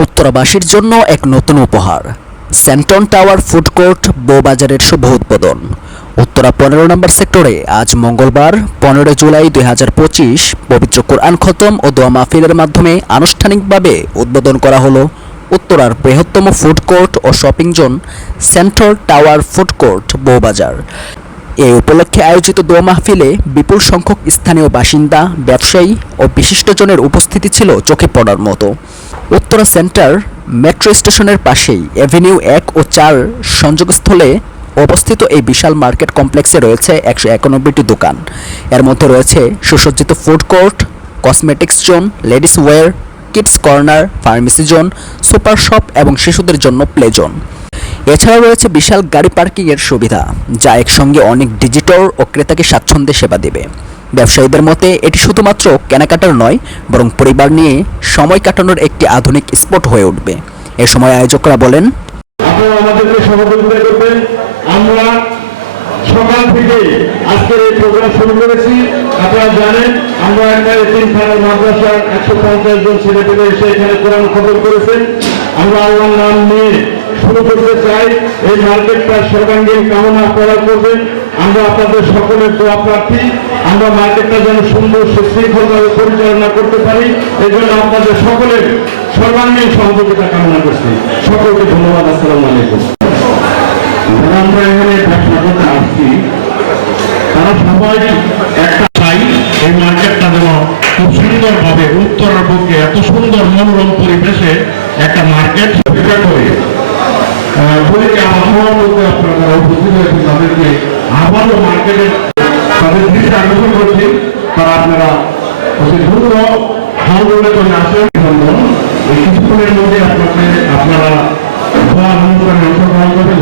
উত্তরাবাসীর জন্য এক নতুন উপহার। সেন্টন টাওয়ার ফুড কোর্ট বউবাজারের শুভ উদ্বোধন। উত্তরা 15 নম্বর সেক্টরে আজ মঙ্গলবার 15 জুলাই 2025 পবিত্র কোরআন খতম ও দোয়া মাহফিলের মাধ্যমে আনুষ্ঠানিকভাবে উদ্বোধন করা হলো উত্তরার বৃহত্তম ফুড কোর্ট ও শপিং জোন সেন্টন টাওয়ার ফুড কোর্ট বউবাজার। এই উপলক্ষে আয়োজিত দোয়া মাহফিলে বিপুল সংখ্যক স্থানীয় বাসিন্দা, ব্যবসায়ী ও বিশিষ্টজনের উপস্থিতি ছিল চোখে পড়ার মতো। উত্তরা সেন্টার মেট্রো স্টেশনের পাশেই এভিনিউ 1 ও 4 সংযোগস্থলে অবস্থিত এই বিশাল মার্কেট কমপ্লেক্সে রয়েছে 191টি দোকান। এর মধ্যে রয়েছে সুসজ্জিত food court, cosmetics zone, ladies wear, kids corner, pharmacy zone, super shop এবং শিশুদের জন্য প্লে জোন। এছাড়াও রয়েছে বিশাল গাড়ি পার্কিংয়ের সুবিধা, যা একসঙ্গে অনেক ভিজিটর ও ক্রেতাকে স্বাচ্ছন্দ্যে সেবা দেবে। ব্যবসায়ীদের মতে এটি শুধুমাত্র কেনাকাটার নয়, বরং পরিবার নিয়ে সময় কাটানোর একটি আধুনিক স্পট হয়ে উঠবে। এ সময় আয়োজকরা বলেন, আপনারা আমাদেরকে সহযোগিতা করবেন। আমরা সকাল থেকে আজকের এই প্রোগ্রাম শুরু করেছি। আপনারা জানেন আমরা একটা তিনখানা মাদ্রাসার 150 জন ছেলে পেলে এসে এখানে কোরআন খতম করেছেন। আমরা আল্লাহর নাম নিয়ে শুরু করতে চাই। এই মার্কেটটা সর্বাঙ্গীন কামনা করা করবেন। আমরা আপনাদের সকলের দোয়া প্রার্থী। আমরা মার্কেটটা যেন সুন্দর সুশৃঙ্খলভাবে পরিচালনা করতে পারি, এই জন্য আপনাদের সকলের সর্বাঙ্গীন সহযোগিতা কামনা করছি। সকলকে ধন্যবাদ। আসসালামু আলাইকুম। আমরা এখানে ব্যবসা করতে আসছি, তারা সবাই একটা চাই এই মার্কেটটা যেন খুব সুন্দরভাবে উত্তরার পক্ষে এত সুন্দর মনোরম পরিবেশে একটা মার্কেট করে বলিকে আবহাওয়ার মধ্যে আপনারা উপস্থিত হয়েছে, তাদেরকে আবারও মার্কেটে তাদের দৃষ্টি আকর্ষণ করছি। তারা আপনারা অতি দ্রুত হল বলে চলে আসেন। এই কিছুক্ষণের মধ্যে আপনারা অংশগ্রহণ করবেন।